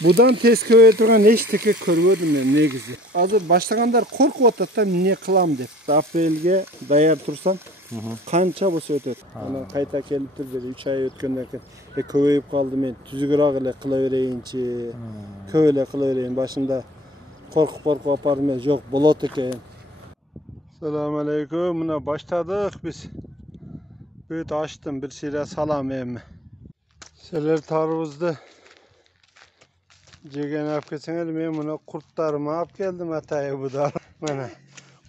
Budan tez köye turgan eşteke körgödüm men negizi. Azır başlaganlar korkup atат da ne kılam dep. Aprilge dayar tursam kança bolsa ötөт. Ana kayta keliptir dedi 3 ay ötkөндөн keyin köbeyip kaldı men. Tüzügürak ele kıla bereyinçi. Köyle kıla bereyin başında korkup apardım. Yok bolot eken. Selamun aleyküm. Mına başladık biz. Büyüt açtım bir şeyler salam emmi. Seler tarvuzdu. Jegen ap ketseňer men muna kurtlarymı ap geldim ataýy bu da. Mana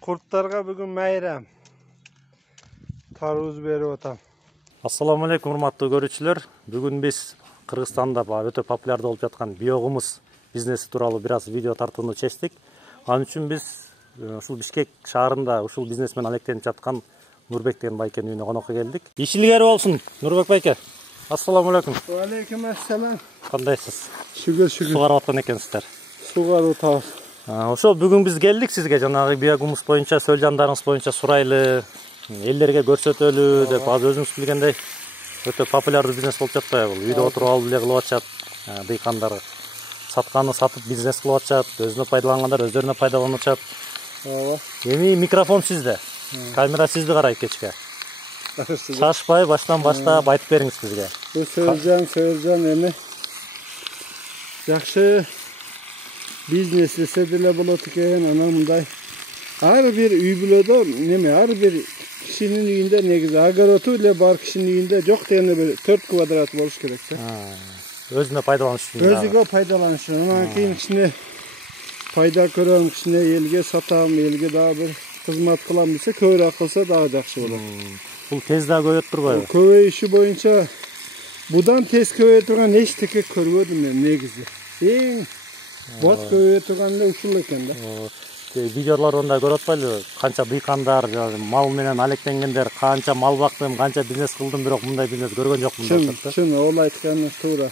kurtlarga bugün mayram. Tarvuz berip atam. Assalamu alaikum урматтуу көрүүчүлөр. Бүгүн биз Кыргызстанда өтө популярдуу болуп жаткан биогумус бизнеси тууралуу бир аз видео тартууну чечтик. Ал үчүн биз ушул Бишкек шаарында ушул бизнес менен алектенип жаткан Нурбек деген байкенин үйүнө конокко келдик. Ишилгери болсун Нурбек байке. Ассаламу алейкум. Ва алейкум ассалам. Кандайсыз? Шүгүр. Сугарып аткан экенсиздер. Сугарып атабыз. Ошол бүгүн биз келдик сизге жанагы биогумус боюнча сөл жандарыңыз боюнча сурайлы, элдерге көрсөтөлү деп. Азыр өзүңүз билгендей өтө популярдуу бизнес болуп жатпайбы бул? Үйдө отуруп алып эле кылып атышат. Дыйкандар сатканы сатып бизнес кылып атышат, өзүнө пайдалангандар өздөрүнө пайдаланып атышат. Ооба. Эми микрофон сизде. Камера сизди карайт кечке. Шашпай баштан баштап айтып бериңиз бизге. Сөзжан эми жакшы бизнес эсе деле болот экен. Анан мындай ар бир үй бүлөдө неме ар бир кишинин үйүндө негизи огороту эле бар кишинин үйүндө жок дегенде бир 4 квадрат болуш керек да. Өзүнө пайдаланыш үчүн. Өзүгө пайдаланыш үчүн. Анан кийин кичине пайда көрөм, кичине элге сатам, элге дагы бир кызмат кылам десе көбүрөөк кылса дагы жакшы болот. Бул тез дагы көбөйөт турбайбы? Көбөйүшү боюнча будан тез көбөйө турган эчтеке көрбөдүм мен негизи. Эң бос көбөйө турган эле ушул экен да. Видеолорунда көрүп атпайлыбы? Канча дыйкандар, мал менен алектенгендер, канча мал бактым, канча бизнес кылдым, бирок мындай бизнес көргөн жокмун деп атат да. Чын, ол айтканы туура.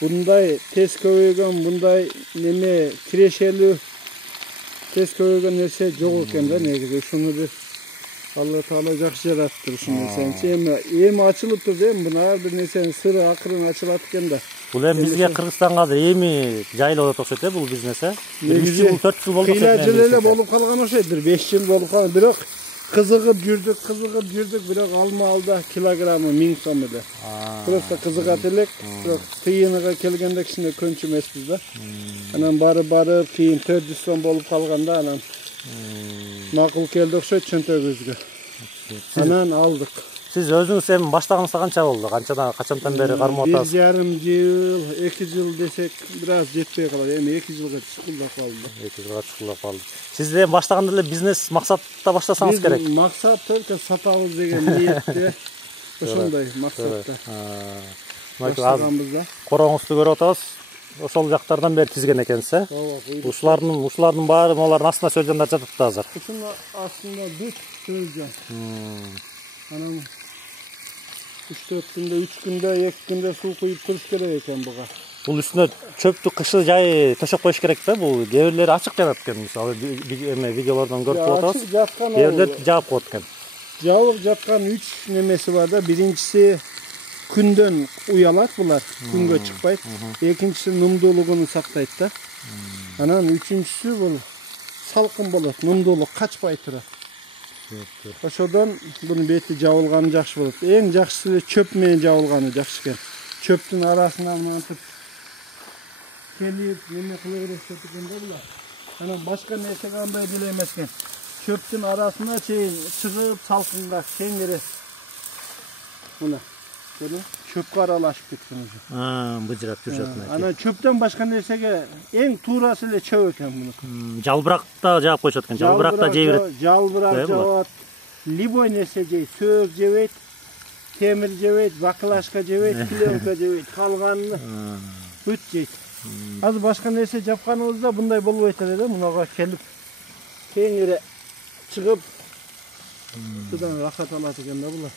Bunday tez köböйгөн, bunday neme kireşeli tez köböйгөн nerse жок экен да негизи. Ушуну бир Алла Таала жакшы жараттыр ушуну. Сенчи эми ачылып тур дейм, буна бир нерсенин сыры акырын ачылат экен да. Бул эми бизге Кыргызстанга эми жайылып атат окшойт бул бизнес, 3 жыл 4 жыл болуп кыйла жыл эле болуп калган окшойт, 5 жыл болуп калган. Бирок кызыгып жүрдүк, бирок алма алда килограммы 1000 сом эле. Просто кызыгат элек, бирок тыйыныга келгенде кичине көнчү эмеспиз да. Анан барып кийин 400 сом болуп калганда анан макул келди окшойт чөнтөгүбүзгө. Анан алдык. Сиз өзүңүз эми баштаганыңызда канча болду? Качандан бери кармап атасыз? 1,5 жыл, 2 жыл десек бир аз жетпей калат. Эми 2 жылга чыкылдап калды. 2 жылга чыкылдап калды. Сиз эми баштаганда эле бизнес максатта баштасаңыз керек. Максат только сатабыз деген ниетте. Ошондой максатта. Баштаганбыз да. Короңузду көрүп атабыз. Ошол жактардан бери тизген экенсиз, Ушулардын баары молардын астында сөлжандар жатат да азыр. Ушунун астында бүт сөлжан. Анан 3-4 күндө, 3 күндө, 2 күндө суу куюп туруш керек экен буга. Бул үстүнө чөптү кышы жай төшөп коюш керек да. Бул кээ бирлери ачык жатат экен. Мисалы видеолордон көрүп атабыз. Кээ бирлери жаап коет экен. Жабык жаткан 3 немеси бар да. Биринчиси күндөн уялат булар, күнгө чыкпайт. Экинчиси нумдуулугун сактайт да. Анан үчүнчүсү бул салкын болот, нумдуулук качпай турат. Ошодон бунун бети жабылганы жакшы болот. Эң жакшысы эле чөп менен жабылганы жакшы экен. Чөптүн арасынан мынтип келип неме кыла беришет экен да булар. Анан башка нерсе кандай деле эмес экен. Чөптүн арасына чейин чыгып салкынга кеңири. Мына çöpkü aralashıp ketken уже. Bıcırap жүрүшат. Ana çöpten başka nersege en tuurası эле çöp eken bunu. Жалбыракта жаап коюшат экен. Жалбыракта жей берет. Жалбырак жаат. Любой нерсе жей, сөк жебейт, темир жебейт, баклажка жебейт, пленка жебейт, калганын бүт жейт. Азыр башка нерсе жапканыбызда мындай болбойт эле да, мунага келип кеңири чыгып судан рахат алат экен да булар.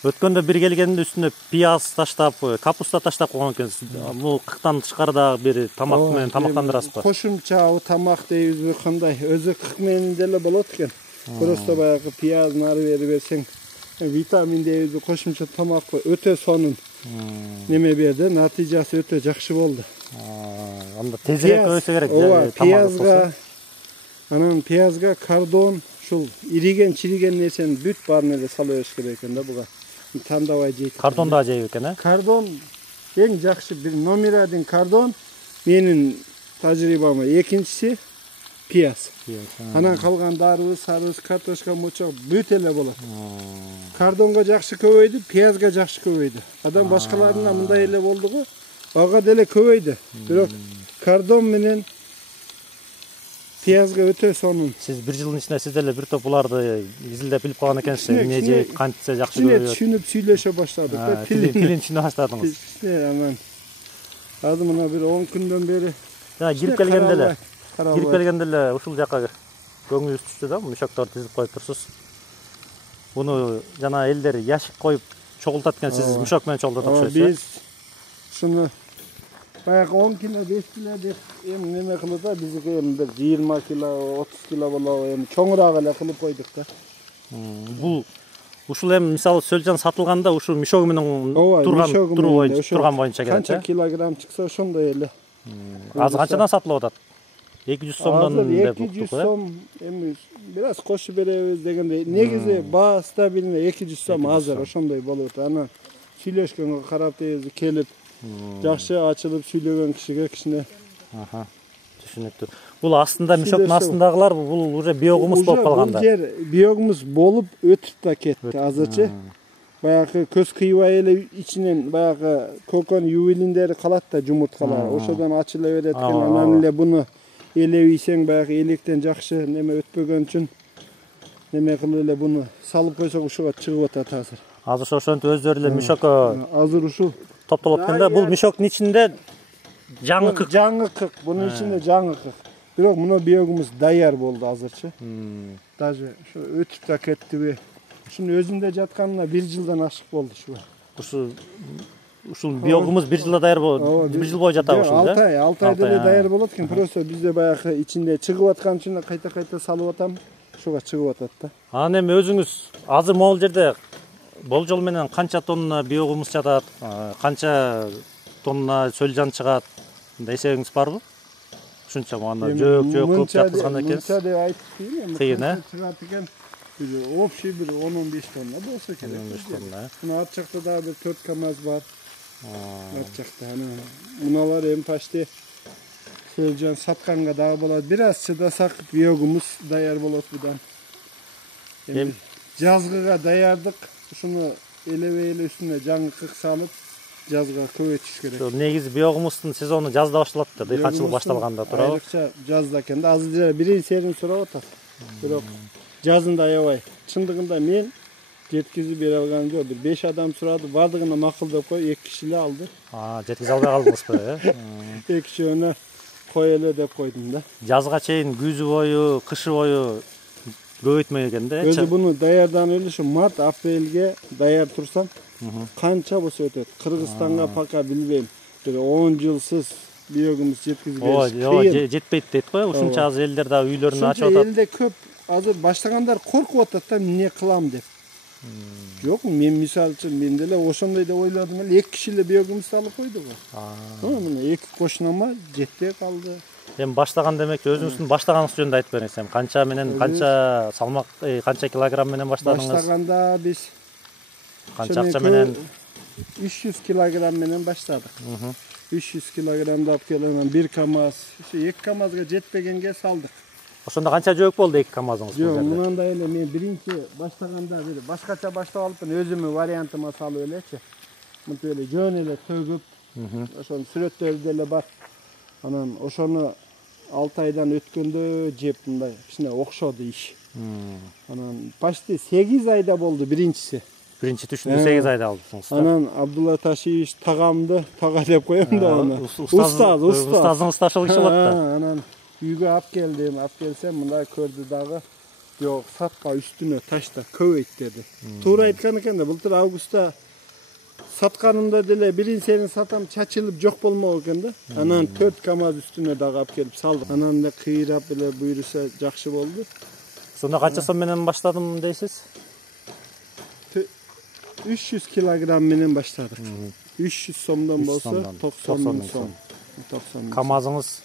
Өткөндө бир келгенде үстүнө пияз таштап, капуста таштап койгон экенсиз. Бул кыктан тышкарыда бир тамак менен тамактандырасызбы? Кошумча тамак дейбизби кандай? Өзү кык менен деле болот экен. Просто баягы пияз нары берип берсең, витамин дейбизби кошумча тамак өтө сонун. Неме берди, натыйжасы өтө жакшы болду. Анда тезирээк өсө керек. Ооба, пиязга, анан пиязга кардон, ушул ириген, чириген нерсени бүт баарын эле салып бериш керек экен да буга. Тандабай жейт. Кардон да жейт экен, э? Кардон эң жакшы бир номер 1 кардон, менин тажрыйбама. Экинчиси пияз. Анан калган дарыбыз, сарыбыз, картошка, мочок бүт эле болот. Кардонго жакшы көбөйдү, пиязга жакшы көбөйдү. Адам башкаларына мындай эле болду го, ага деле көбөйдү. Бирок кардон менен пиязга өтө сонун. Сиз бир жылдын ичинде сиз деле бир топ буларды изилдеп билип калган экенсиз. Эмне жейт, кантсе жакшы көбөйөт. Түшүнүп сүйлөшө баштадык. Тилин түшүнө баштадыңыз. Анан азыр мына бир 10 күндөн бери кирип келгенде эле ушул жака көңүлүңүз түштү да, мушокторду тизип коюп турсуз. Буну жана элдер яшик коюп чогултат экен, сиз мушок менен чогултат окшойсуз. Биз ушуну баягы 10 кило, 5 кило деп эми неме кылып да, биздики эми бир 20 кило, 30 кило болобу, эми чоңураак эле кылып койдук да. Бул ушул эми мисалы сөлжан сатылганда ушул мишогу менен турган боюнча келет. Канча килограмм чыкса ошондой эле. Азыр канчадан сатылып атат? 200 сомдон деп 200 сом, эми бир аз кошуп беребиз дегенде, негизи баа стабильный 200 сом азыр ошондой болуп атат. Анан сүйлөшкөнгө карап дейбиз, келип жакшы ачылып сүйлөгөн кишиге кичине. Түшүнүктүү. Бул астында мишоктун астындагылар бул уже биогумус болуп калганда. Бул жер биогумус болуп өтүп да кетти азырчы. Баягы көз кыйбай эле ичинен баягы көкөн ювелиндери калат да, жумурткалар. Ошодон ачыла берет экен. Анан эле буну элебийсең баягы электен жакшы неме өтпөгөн үчүн неме кылып эле буну салып койсок ушуга чыгып атат азыр. Азыр ошентип өздөрү эле мишок азыр ушул топтолуп атканда, бул мишоктун ичинде жаңы кык, бунун ичинде жаңы кык. Бирок мына биогумуз даяр болду азырчы. Даже ушу өтүп да кеттиби. Ушунун өзүндө жатканына 1 жылдан ашык болду ушу. Ушул биогумуз 1 жылда даяр болду. 1 жыл бою жатабы ушул, да? 6 айда эле даяр болот экен. Просто бизде баягы ичинде чыгып аткан үчүн кайта салып атам. Ушуга чыгып атат да. Анан эми өзүңүз азыр могул жерде болжол менен канча тонна биогумус жатат, канча тонна сөлжан чыгат, эсебиңиз барбы? Ушунча мана жөөк кылып жаткызган экенсиз. Мынча деп айтып кийин, кыйын, э? Чыгат экен. Общий бир 10-15 тонна болсо керек. 15 тонна. Мына ат жакта дагы бир 4 КАМАЗ бар. Ат жакта мыналар эми почти сөлжан сатканга дагы болот. Бир аз чыдасак биогумуз даяр болот будан. Эми жазгыга даярдык. Ушуну элебей эле үстүнө жаңы кык салып жазга көбөйтүш керек. Негизи биогумустун сезону жазда башталат да, дыйканчылык башталганда туурабы? Айрыкча жазда экен да. Азыр бирин серин сурап атат. Бирок жазында аябай. Чындыгында мен жеткизип бере алган жок. Бир 5 адам сурады, бардыгына макулдап кой, 2 киши эле алды. Жеткизе албай калдыңызбы, э? 2 киши өне кой эле деп койдум да. Жазга чейин күзү бою, кышы бою көбөйтмөй экен да. Өзү буну даярдан эле ушу март, апрелге даяр турсам, канча болсо өтөт. Кыргызстанга пока билбейм. Бир 10 жылсыз биогумуз жеткизип бериш кыйын. Жетпейт дейт го. Ушунча азыр элдер да үйлөрүн ачып атат. Элде көп азыр баштагандар коркуп атат да, эмне кылам деп. Жок, мен мисалы үчүн мен деле ошондой деп ойладым эле, 2 киши эле биогумус алып койду го. Мына 2 кошунама жетпей калды. Эми баштаган демекчи, өзүңүздүн баштаганыгыз жөнүндө айтып бериңиз. Эми канча менен, канча салмак, канча килограмм менен баштадыңыз? Баштаганда биз канча акча менен? 300 килограмм менен баштадык. 300 килограммды алып келген 1 КАМАЗ, 2 КАМАЗга жетпегенге салдык. Ошондо канча жөөк болду 2 КАМАЗыңыз? Жок, мынандай эле мен биринчи баштаганда бир башкача баштап алыпмын, өзүмдүн вариантыма салып элечи. Мынтип эле жөн эле төгүп, ошонун сүрөттөрү деле бар. Анан ошону 6 айдан өткөндө жеп мындай кичине окшоду иш. Анан почти 8 айда болду биринчиси. Биринчи түшүндө 8 айда алдыңыз. Анан Абдулла Ташиевич тагамды, тага деп коем да аны. Устазыңыз да ошол киши болот да. Анан үйгө алып келдим, алып келсем мындай көрдү дагы. Жок, сатка үстүнө ташта көбөйт деди. Туура айткан экен да, былтыр августта сатканымда деле бирин серин сатам чачылып жок болмок экен да. Анан 4 КАМАЗ үстүнө дагы алып келип салдык. Анан эле кыйрап эле буйруса жакшы болду. Сонда канча сом менен баштадым дейсиз? 300 килограмм менен баштадык. 300 сомдон болсо 90 сом. 90 ming. Kamazыңыз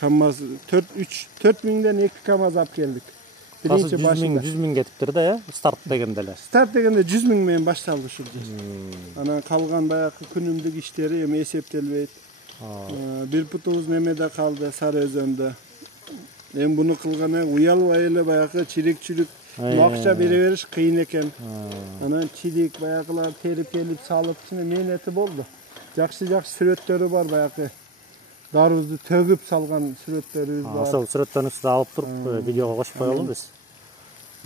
Kamaz 4 mingden 2 kamaz alып keldik. Birinci başında. 100 ming ketiptir da ya, start degende эле. Start degende 100 ming menен baştaldı şu. Ana kalgan bayakı günümlük işleri hem eseptelbeyt. Bir putubuz nemede kaldı Sarıözön'de. Hem bunu kılgana uyalbay ele bayakı çirik akça beriberiş kıyın eken. Ana çirik bayakılar terip elip salıp içine mehneti boldu. Jakşı süretleri var bayakı. Darыбызды төгүп салган сүрөттөрүбүз бар. Ошол сүрөттөрдүн үстүнө алып туруп видеого кошуп коелу биз.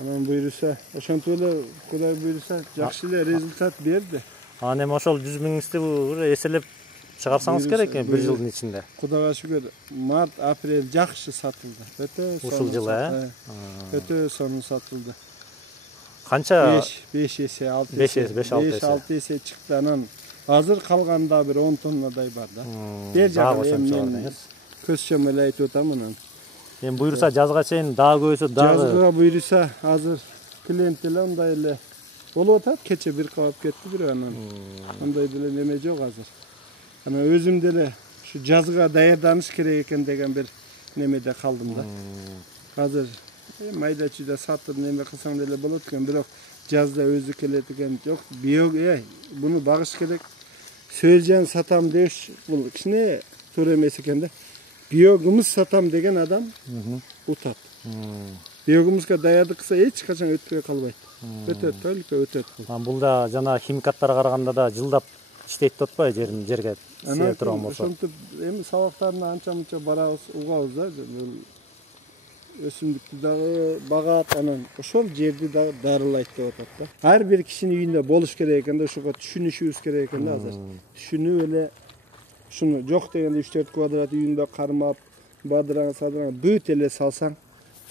Анан буйруса, ошентип эле Кудай буйруса жакшы эле результат берди. Анан эми ошол 100 миңди эселеп чыгарсаңыз керек экен 1 жылдын ичинде. Кудайга шүгүр, март, апрель жакшы сатылды. Өтө ушул жылы, өтө сонун сатылды. Канча 5 эсе, 6 5-6 эсе чыкты. Анан азыр калганда бир 10 тоннадай бар да. Бер жагы эми көз чөмөлө айтып атам анан. Эми буйруса жазга чейин дагы көбөйсө дагы. Жазга буйруса азыр клиент эле андай эле болуп атат. Кече бир кабап кетти бирок анан. Андай деле неме жок азыр. Анан өзүм деле ушу жазга даярданыш керек экен деген бир немеде калдым да. Азыр майда чүйдө сатып неме кылсаң деле болот экен, бирок жазда өзү келет экен жок. Биог буну багыш керек. Сөзжан сатам деш бул кичине туура эмес экен да. Биогумуз сатам деген адам утат. Биогумузга даярдык кылса эч качан өтпөй калбайт. Өтөт, только өтөт. Бул да жана химикаттарга караганда да жылдап иштейт деп атпайбы жерге сие турган болсо. Ошентип эми сабактарына анча-мунча барабыз, угабыз да. Өсүмдүктү дагы багат, анан ошол жерди дагы дарылайт деп атат да. Ар бир кишинин үйүндө болуш керек экен да, ошого түшүнүшүбүз керек экен да азыр. Түшүнүп эле ушуну жок дегенде 3-4 квадрат үйүндө кармап, бадыраң бүт эле салсаң,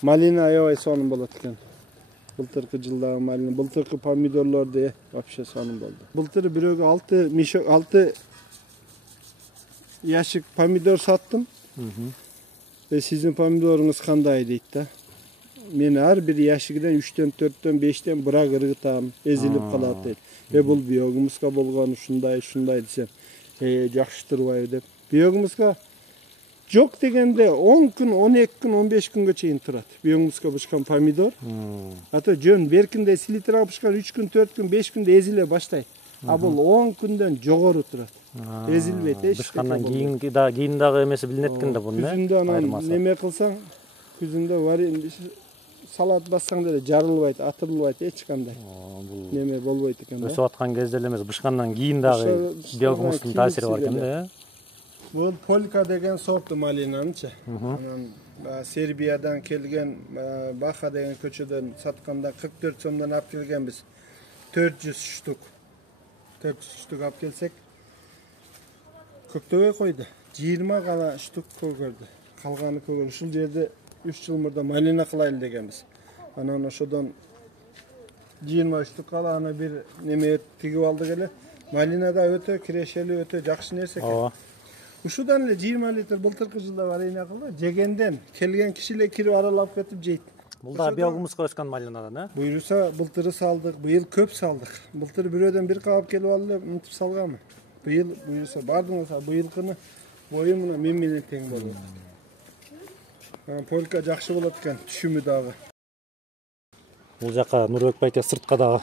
малина аябай сонун болот экен. Былтыркы жылдагы малина, былтыркы помидорлорду вообще сонун болду. Былтыр бирөөгө 6 ящик помидор саттым. Sizin pomidorunuz kандай deydi da. Men her bir yaşıkdan 3'ten 4'ten 5'ten bırak ırgıtam, ezilip kalat deydi. Bul biyogumuzga bolgan şunday desem. Jakşı turbay dep. Biyogumuzga jok degende 10 gün, 12 gün, 15 günge çeyin turat. Biyogumuzga bışkan pomidor. Hatta jön berkinde silitra bışkan 3 gün, 4 gün, 5 günde ezile başlaydı. Bul 10 günden jogoru turat. Ezilbeyt eşit. Bışkandan giyin dagı emesi bilinет экен да bunu. Күзүндө анан неме кылсаң, күзүндө салат бассаң деле жарылбайт, атырылбайт эч кандай. Неме болбойт экен да. Өсүп аткан кезде эле эмес, бышкандан кийин дагы биогумустун таасири бар экен да. Бул Polka деген сортту малинанчы. Анан Сербиядан келген, Баха деген көчөдөн сатканда 44 сомдон алып келгенбиз. 400 штук. 400 штук алып келсек, көктөбөй койду. 20 кала штук көгөрдү. Калганы көгөр. Ушул жерде 3 жыл мурда малина кылайлы дегенбиз. Анан ошодон 20 штук кала аны бир неме тигип алдык эле. Малина да өтө кирешели, өтө жакшы нерсе экен. Ушудан эле 20 литр былтыркы жылда барайына кылды. Жегенден келген кишилер кирип аралап кетип жейт. Бул да биогумуска өскөн малинадан, а? Буйруса былтыры салдык, быйыл көп салдык. Былтыр бирөөдөн бир кабап келип алды, мынтип салганмын. Быйыл буйруса бардыңызга быйылкыны бою мына мен менен тең болот. Polka жакшы болот экен, түшүмү дагы. Бул жака Нурбек байке сыртка дагы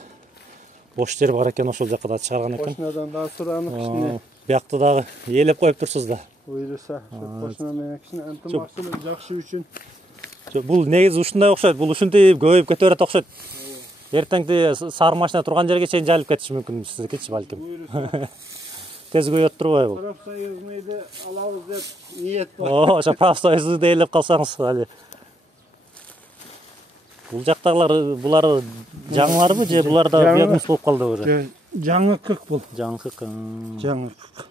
бош жер бар экен, ошол жака да чыгарган экен. Кошунадан дагы суранып кичине. Биякты дагы ээлеп коюп турсуз да. Буйруса, кошуна менен кичине ынтымактуулук жакшы үчүн. Бул негизи ушундай окшойт, бул ушинтип көбөйүп кете берет окшойт. Эртеңди сары машина турган жерге чейин жайылып кетиши мүмкүн сиздикичи балким. Тез көйөт турбайбы бул? Профсоюзныйды алабыз деп ниет бар. Ошо профсоюзду ээлеп калсаңыз али. Бул жактагылар булар жаңыларбы же булар да биогумус болуп калды уже? Жаңы кык бул. Жаңы кык. Жаңы кык.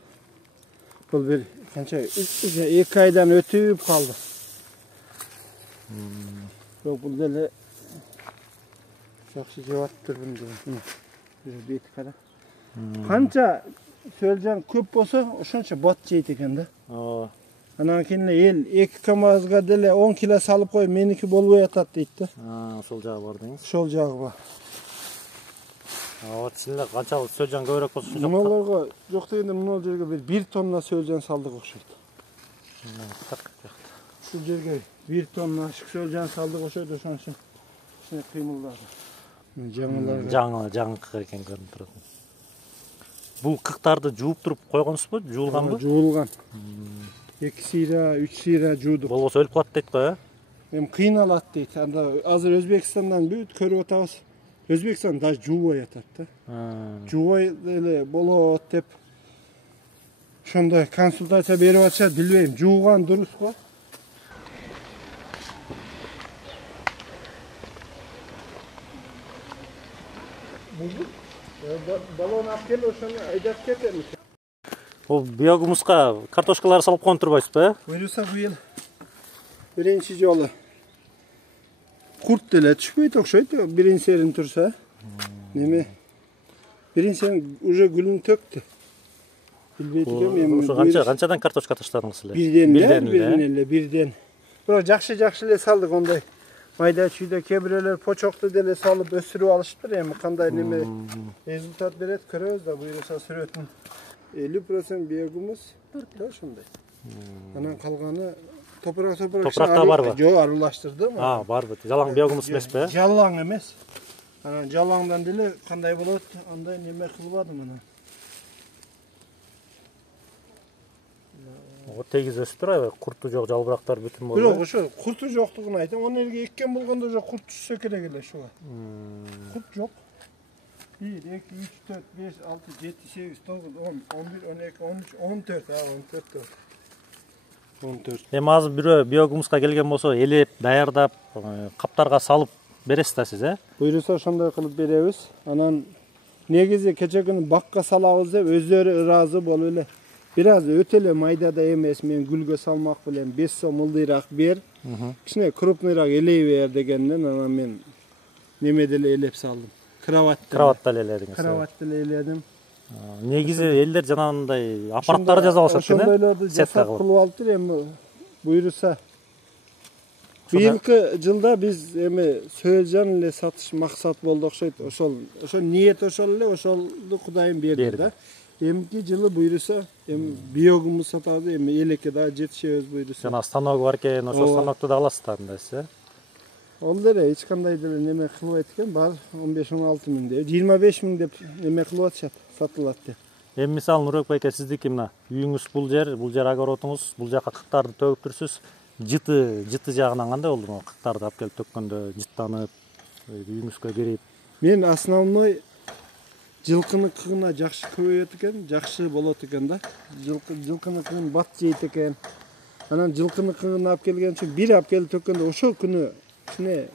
Бул бир канча 2 айдан өтүп калды. Бул деле жакшы жеп атыптыр bunu. Бет кара. Канча Söyleyeceğim köp bolsa ошончо бот жейт экен да. Анан кийин эл 2 камазга деле 10 кило салып кой, меники болбой атат дейт да. Ошол жагы бар деңиз. Ошол жагы бар. Чынында канчалык сөзжан көбүрөөк болсо жок. Мыналарга жок дегенде мынал жерге бир 1 тонна сөзжан салдык окшойт. Şu жерге 1 tonna ашык сөлжан салдык ошойду, ошон үчүн кичине кыймылдады. Жаңыларга жаңы экен көрүнүп турат. Бул кыктарды жууп туруп койгонсузбу? Жуулганбы? жуулган. 2 сыйра, 3 сыйра жуудук. Болбосо өлүп калат дейт го, э? Эми кыйналат дейт. Анда азыр Өзбекстандан бүт көрүп атабыз. Өзбекстан даже жуубай атат да. Жуубай эле болот деп ошондой консультация берип атышат, билбейм. Жууган дурус го. Балон алып кел, ошону айдап кетемиз. Бул биогумуска картошкалар салып коюп турбайсызбы, э? Буюрса быйыл биринчи жолу курт деле түшпөйт окшойт, биринчи серин турса. Неме? Биринчи серин уже гүлүн төктү. Билбейт экем эми. Канчадан картошка таштадыңыз эле? Бирден. Бирок жакшы эле салдык, ондай майда чүйдө кебирелер почокту деле салып өсүрүп алышыптыр. Эми кандай неме результат берет көрөбүз да, буюрса сүрөтүн 50% биогумус да ошондой. Анан калганы топуракта барбы? Жок, аралаштырдым. Барбы. Жалаң биогумус эмеспи? Жалаң эмес. Анан жалаңдан деле кандай болот, андай неме кылбадым анан. Тегиз өсүп турабы? Курту жок жалбырактар бүтүн болду. Бирок ошо курту жоктугун айтам. Оны элге эккен болгондо ошо курт түшсө керек эле ошого. Курт жок. 1, 2, 3, 4, 5, 6, 7, 8, 9, 10, 11, 12, 13, 14. 14. Эми азыр бирөө биогумуска келген болсо, элеп, даярдап, каптарга салып бересиз да сиз, э? Буйруса ошондой кылып беребиз. Анан негизи кече күнү бакка салабыз деп өздөрү ыраазы болуп эле. Бир аз өтө эле майда да эмес, мен гүлгө салмак белем 5 сом ылдыйраак бер. Кичине крупныйраак элей бер дегенден анан мен неме деле элеп салдым. Кроватта эледиңиз. Кроватта эледим. Негизи элдер жанагындай аппараттар жасап алышат экен, э? Ошондойлорду жасап кылып алыптыр. Эми буйруса быйылкы жылда биз эми сөлжан эле сатыш максат болду окшойт. Ошол ниет ошол эле, ошолду Кудайым берди да. Эмки жылы буйруса эми биогумус сатабыз, эми элекке дагы жетишебиз буйруса. Жана станок бар экен, ошол станокту да аласыз да андайсыз, э? Ол деле эч кандай деле неме кылбайт экен, бар 15-16 миң деп, 25 миң деп неме кылып атышат, сатылат деп. Эми мисалы Нурбек байке, сиздики мына үйүңүз бул жер огородуңуз, бул жака кыктарды төгүп турсуз. Жыты жагынан кандай болду му? Кыктарды алып келип төккөндө жыттанып, үйүңүзгө кирип. Мен основной жылкыны кыгына жакшы көбөйөт экен, жакшы болот экен да. Жылкыны кыгын бат жейт экен. Анан жылкыны кыгын алып келген үчүн бир алып келип төккөндө ошол күнү кичине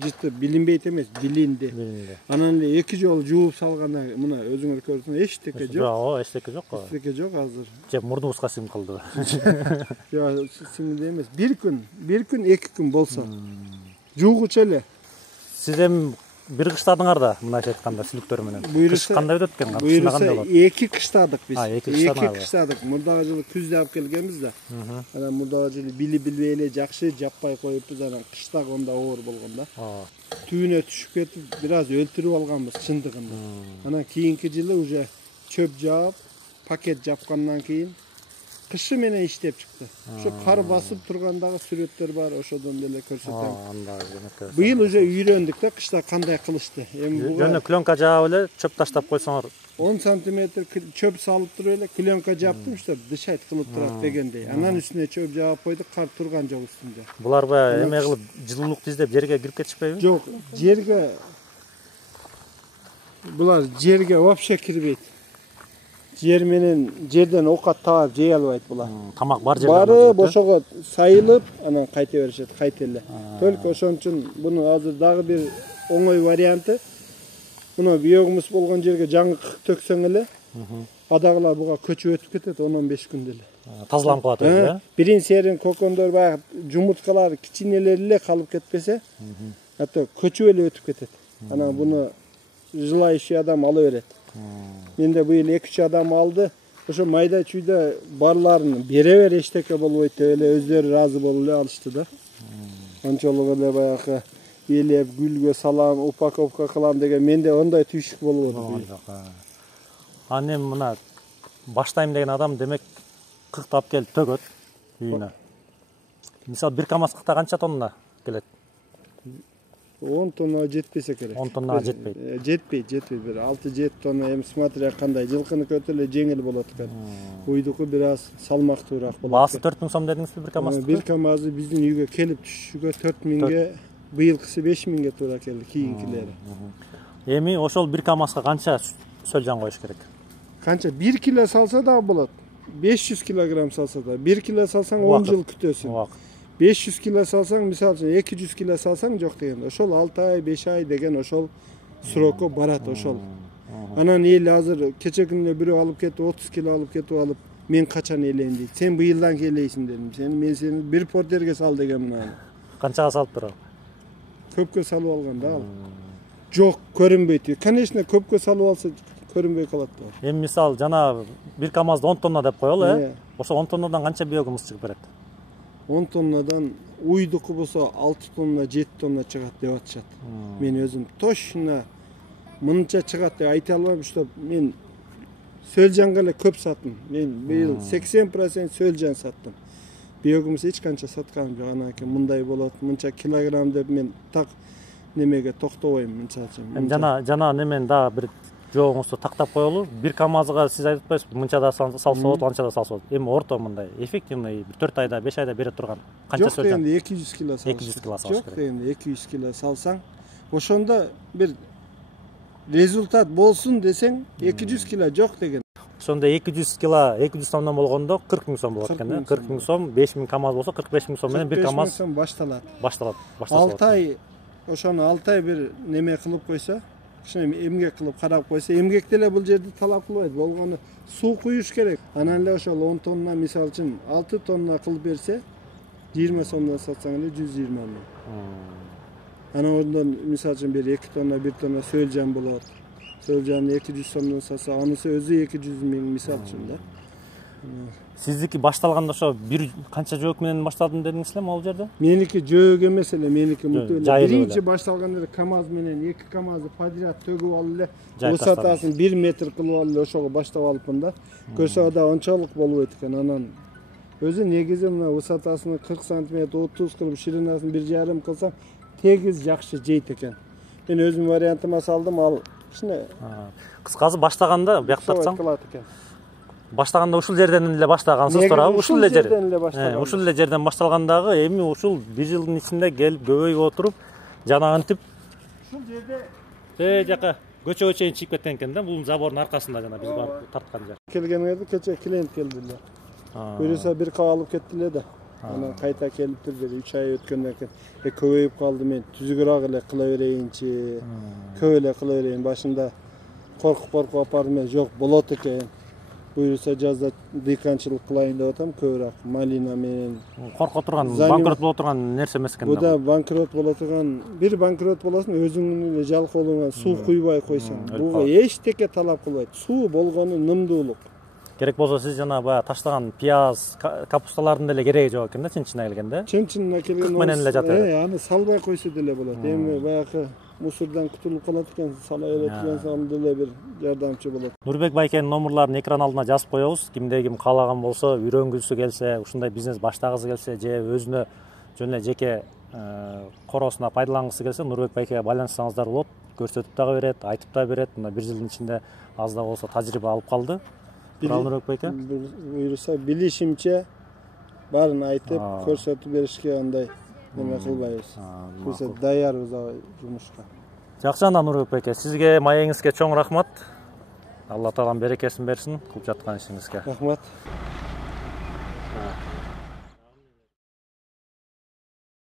жыты билинбейт эмес, билинди. Анан эле 2 жолу жууп салганда мына өзүңөр көрсөңөр эчтеке жок. Жок, эчтеке жок го. Эчтеке жок азыр. Же мурдубузга сиң кылды. Жок, сиңди эмес. Бир күн, 2 күн болсо жуугучу эле. Сиз эми бир кыштадыңар да, мындайча айтканда, сүлүктөр менен. Кыш кандай өтөт экен? Буйруса 2 кыштадык биз. 2 кыштадык. Мурдагы жылы күздө алып келгенбиз да. Анан мурдагы жылы билбей эле жакшы жаппай коюпбуз, анан кыштагында оор болгон да. Түйүнө түшүп кетип, бир аз өлтүрүп алганбыз чындыгында. Анан кийинки жылы уже чөп жаап, пакет жапкандан кийин кышы менен иштеп чыкты. Ошо кар басып тургандагы сүрөттөр бар, ошодон деле көрсөтөм. Быйыл уже үйрөндүк да кышта кандай кылышты. Эми буга жөн пленка жаап эле чөп таштап койсоңор 10 сантиметр чөп салып туруп эле пленка жаптым, что дышать кылып турат дегендей. Анан үстүнө чөп жаап койдук, кар турган жок үстүндө. Булар баягы эме кылып жылуулукту издеп жерге кирип кетишпейби? Жок, булар жерге вообще кирбейт. Жер менен жерден окат таап жей албайт булар. Тамак бар жерде. Бары ошого сайылып, анан кайта беришет, кайта эле. Только ошон үчүн буну азыр дагы бир оңой варианты. Буну биогумус болгон жерге жаңы төксөң эле, адагылар буга көчүп өтүп кетет 10-15 күндө эле. Тазаланып калат өзү, э? Бирин серин кокондор баягы жумурткалар кичинелер эле калып кетпесе, ата көчүп эле өтүп кетет. Анан буну желающий адам ала берет. Менде быйыл 2-3 адам алды. Ошо майда чүйдө барларын бере бер, эчтеке болбойт деп эле өздөрү разы болуп эле алышты да. Анчалык эле баягы элеп гүлгө салам, упаковка кылам деген менде ондай түйшүк болбоду. Анан эми мына баштайм деген адам демек кыктап келип төгөт. үйүнө. Мисалы бир камазга канча тонна келет? 10 тонна жетпесе керек. 10 тоннага жетпейт. Жетпейт. Бир 6-7 тонна эми смотря кандай. Жылкыныкы өтө эле жеңил болот экен. Уйдуку бир аз салмактуураак болот. Баасы 4000 сом дедиңизби бир камаздыкы? Бир камазы биздин үйгө келип түшүшүгө 4000ге, быйылкысы 5000ге туура келди, кийинкилери. Эми ошол бир камазга канча сөлжан коюш керек? Канча 1 кило салса да болот. 500 килограмм салса да. 1 кило салсаң 10 жыл күтөсүң. 500 кило салсаң, мисалы үчүн 200 кило салсаң жок деген. Ошол 6 ай, 5 ай деген ошол срокко барат ошол. Анан эл азыр кече күнүнө бирөө алып кетип 30 кило алып кетип алып, мен качан элейин дейт. Сен быйылдан келейсиң дедим. Мен сени бир портерге сал деген мына. Канчага салып берем? Көпкө салып алган да ал. Жок, көрүнбөйт. Конечно, көпкө салып алса көрүнбөй калат да. Эми мисалы жана бир камазды 10 тонна деп коелу, Ошо 10 тоннадан канча биогумус чыгып берет? 10 тоннадан уйдуку болсо 6 тонна, 7 тонна чыгат деп атышат. Мен өзүм точно мынча чыгат деп айта албайм, что мен сөлжанга эле көп саттым. Мен быйыл 80% сөлжан саттым. Биогумус эч канча сатканым жок. Анан кийин мындай болот, мынча килограмм деп мен так немеге токтобойм мынча үчүн. Жана немен да бир жоогуңузду тактап коелу. Бир камазга сиз айтып атпайсызбы, мынча да салса болот, анча да салса болот. Эми орто мындай эффективный 4 айда, 5 айда бере турган канча сөлжан? Жок дегенде 200 кило салсаң. 200 кило салсаң. Жок дегенде 200 кило салсаң, ошондо бир результат болсун десең 200 кило жок деген. Ошондо 200 кило, 200 сомдон болгондо 40 000 сом болот экен, 40 000 сом, 5000 камаз болсо 45 000 сом менен бир камаз 45 000 сом башталат. Башталат. 6 ай ошону 6 ай бир неме кылып койсо, кичине эмгек кылып карап койсо, эмгекте эле бул жерди талап кылбайт. Болгону суу куюш керек. Анан эле ошол 10 тонна мисалы үчүн 6 тонна кылып берсе, 20 сомдон сатсаң эле 120 миң. Анан ондон мисалы үчүн бир 2 тонна, 1 тонна сөлжан болот. Сөлжаны 200 сомдон сатса, анысы өзү 200 миң мисалы үчүн да. Сиздики башталганда ошо бир канча жөөк менен баштадым дедиңиз эле могул жерде? Меники жөөк эмес эле, меники мынтип эле. Биринчи эле. башталганда камаз менен 2 камазды подряд төгүп алып эле, высотасын 1 метр кылып алып эле ошого баштап алыпмын да. Көрсө да ончолук болбойт экен. Анан өзү негизи мына высотасын 40 сантиметр 30 кылып, ширинасын 1,5 кылсаң, тегиз жакшы жейт экен. Мен өзүм вариантыма салдым, ал кичине кыскасы баштаганда бияктатсам баштаганда ушул жерден эле баштагансыз туурабы? Ушул жерден эле баштаган. Ушул эле жерден башталгандагы эми ушул бир жылдын ичинде келип көбөйүп отуруп, жана антип ушул жерде жака көчөгө чейин чыгып кеткен экен да, бул забордун аркасында жана биз барып тарткан жер. Келгенде кече клиент келди эле. Буюрса бир кап алып кетти эле да. Анан кайта келиптир, бир 3 ай өткөндөн кийин көбөйүп калды, мен түзүгүрөөк эле кыла берейинчи, көп эле кыла берейин. Башында коркуп апардым, жок болот экен. Буюрса жазда дыйканчылык кылайын деп атам, көбүрөөк малина менен. Корко турган, банкрот боло турган нерсе эмес экен да. Бу да банкрот боло турган, бир банкрот болосуң, өзүңдүн эле жалкоолугуңа суу куйбай койсоң. Буга эчтеке талап кылбайт. Суу болгону нымдуулук. Керек болсо сиз жана баягы таштаган пияз, капусталардын деле кереги жок экен да, чын-чынына келгенде. Чын-чынына келгенде менен эле жатат. Аны салбай койсо деле болот. Эми баягы мусордан кутулуп калат экен, сала берет экен, деле бир жардамчы болот. Нурбек байкенин номерларын экран алдына жазып коебуз. Кимде ким каалаган болсо, үйрөнгүсү келсе, ушундай бизнес баштагысы келсе, же өзүнө жөн эле жеке коросуна пайдалангысы келсе, Нурбек байкеге байланышсаңыздар болот. Көрсөтүп дагы берет, айтып да берет. Мына бир жылдын ичинде аз да болсо тажрыйба алып калды. Нурбек байке буюрса билишимче баарын айтып, көрсөтүп беришке андай неме кылбайбыз. Буюрса даярбыз жумушка. Жакшы анда Нурбек байке, сизге маегиңизге чоң рахмат. Алла таалам берекесин берсин кылып жаткан ишиңизге. Рахмат.